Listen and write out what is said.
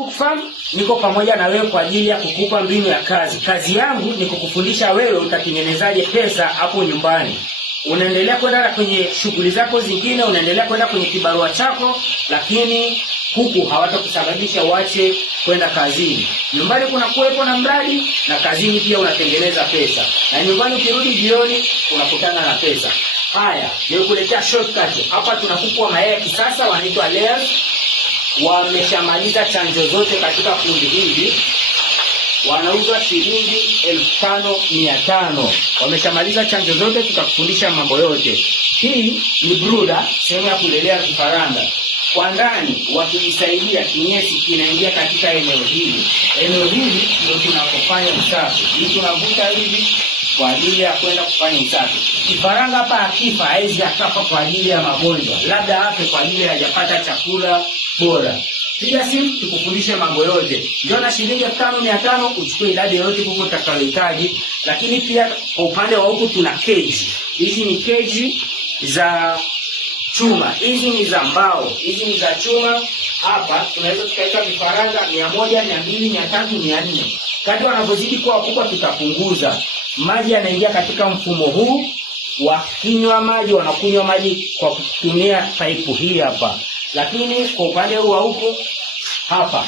Kuku Farm niko pamoja na wewe kwa ajili ya kukupa mbinu ya kazi. Kazi yangu ni kukufundisha wewe utatengenezaje pesa hapo nyumbani. Unaendelea kwenda kwenye shughuli zako zingine, unaendelea kwenda kwenye kibarua chako, lakini kuku hawatakusababisha uache kwenda kazini. Nyumbani kuna kuwepo na mradi, na kazini pia unatengeneza pesa. Na nyumbani ukirudi jioni unakutana na pesa. Haya, nimekuletea shortcut. Hapa tuna kuku wa mayai ya kisasa wanaitwa layers. Wameshamaliza chanjo zote katika kundi hili. Wanauzwa shilingi 5,500. Wameshamaliza chanjo zote, tutakufundisha mambo yote. Hii ni brooder, sehemu ya kulelea vifaranga. Kwa ndani wakijisaidia kinyesi kinaingia katika eneo hili. Eneo hili ndio tunapofanya usafi. Hii tunavuta hivi kwa ajili ya kwenda kufanya usafi. Kifaranga hapa akifa haizi akafa kwa ajili ya magonjwa, labda afe kwa ajili hajapata chakula bora. Piga simu tukufundishe mambo yote. Njoo na shilingi 5,500 uchukue idadi yote huko utakayohitaji. Lakini pia kwa upande wa huku tuna cage. Hizi ni cage za chuma. Hizi ni za mbao. Hizi ni za chuma. Hapa tunaweza tukaweka vifaranga 100, 200, 300, 400. Kadri wanapozidi kuwa wakubwa tutapunguza. Maji yanaingia katika mfumo huu. Wakinywa maji wanakunywa maji kwa kutumia pipe hii hapa. Lakini kwa upande huu wa huko hapa